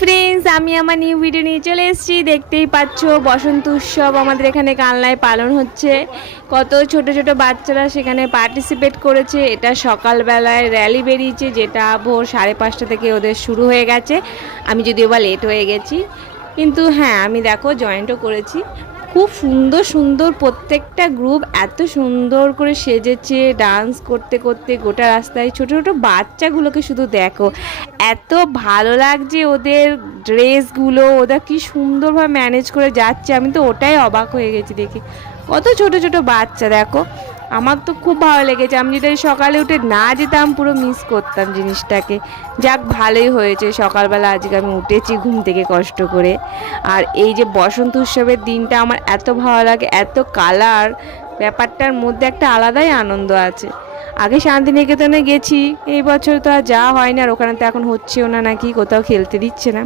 Friends, আমি আমার new video নিয়ে চলে এসেছি। দেখতেই পাচ্ছ বসন্ত উৎসব আমাদের এখানে কালনায় পালন হচ্ছে। কত ছোট ছোট বাচ্চারা সেখানে পার্টিসিপেট করেছে। এটা সকালবেলায় র্যালি বেরিয়েছে, যেটা ভোর 5:30 থেকে ওদের শুরু হয়ে গেছে। আমি যদিও বা লেট হয়ে গেছি, কিন্তু হ্যাঁ আমি দেখো জয়েন্টও করেছি। খুব সুন্দর সুন্দর প্রত্যেকটা গ্রুপ এত সুন্দর করে সেজেছে, ডান্স করতে করতে গোটা রাস্তায়। ছোট ছোট বাচ্চাগুলোকে শুধু দেখো, এত ভালো লাগছে ওদের ড্রেসগুলো, ওরা কি সুন্দরভাবে ম্যানেজ করে যাচ্ছে। আমি তো ওটাই অবাক হয়ে গেছি দেখে, কত ছোট ছোট বাচ্চা দেখো। আমার তো খুব ভালো লেগেছে। আমি যদি সকালে উঠে না যেতাম পুরো মিস করতাম জিনিসটাকে। যাক, ভালোই হয়েছে সকালবেলা আজকে আমি উঠেছি ঘুম থেকে কষ্ট করে। আর এই যে বসন্ত উৎসবের দিনটা আমার এত ভালো লাগে, এত কালার, ব্যাপারটার মধ্যে একটা আলাদাই আনন্দ আছে। আগে শান্তিনিকেতনে গেছি, এই বছর তো আর যাওয়া হয় না, আর ওখানে তো এখন হচ্ছেও না, নাকি কোথাও খেলতে দিচ্ছে না।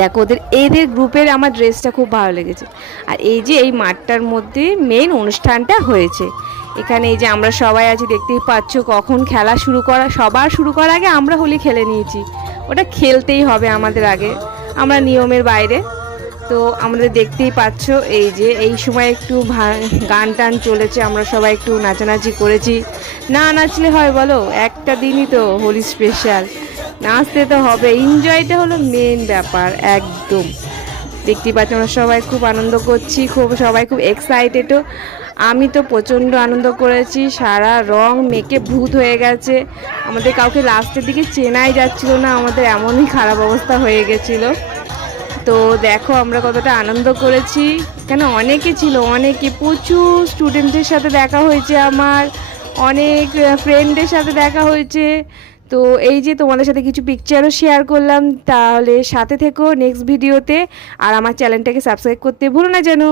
দেখো এদের গ্রুপের আমার ড্রেসটা খুব ভালো লেগেছে। আর এই যে এই মাঠটার মধ্যে মেইন অনুষ্ঠানটা হয়েছে। এখানে এই যে আমরা সবাই আছি, দেখতেই পাচ্ছ। কখন খেলা সবার শুরু করার আগে আমরা হোলি খেলে নিয়েছি। ওটা খেলতেই হবে আমাদের আগে, আমরা নিয়মের বাইরে। তো আমাদের দেখতেই পাচ্ছ এই যে এই সময় একটু গান টান চলেছে, আমরা সবাই একটু নাচানাচি করেছি। না নাচলে হয় বলো, একটা দিনই তো হোলি স্পেশাল, নাচতে তো হবে। এনজয়টা হলো মেন ব্যাপার একদম। দেখতেই পাচ্ছি আমরা সবাই খুব আনন্দ করছি, সবাই খুব এক্সাইটেডও। আমি তো প্রচণ্ড আনন্দ করেছি, সারা রং মেখে ভূত হয়ে গেছে। আমাদের কাউকে লাস্টের দিকে চেনাই যাচ্ছিল না, আমাদের এমনই খারাপ অবস্থা হয়ে গেছিলো। তো দেখো আমরা কতটা আনন্দ করেছি। এখানে অনেকে ছিল, অনেকে, প্রচুর স্টুডেন্টদের সাথে দেখা হয়েছে আমার, অনেক ফ্রেন্ডদের সাথে দেখা হয়েছে। তো এই যে তোমাদের সাথে কিছু পিকচারও শেয়ার করলাম। তাহলে সাথে থেকো নেক্সট ভিডিওতে, আর আমার চ্যানেলটাকে সাবস্ক্রাইব করতে ভুলো না যেন।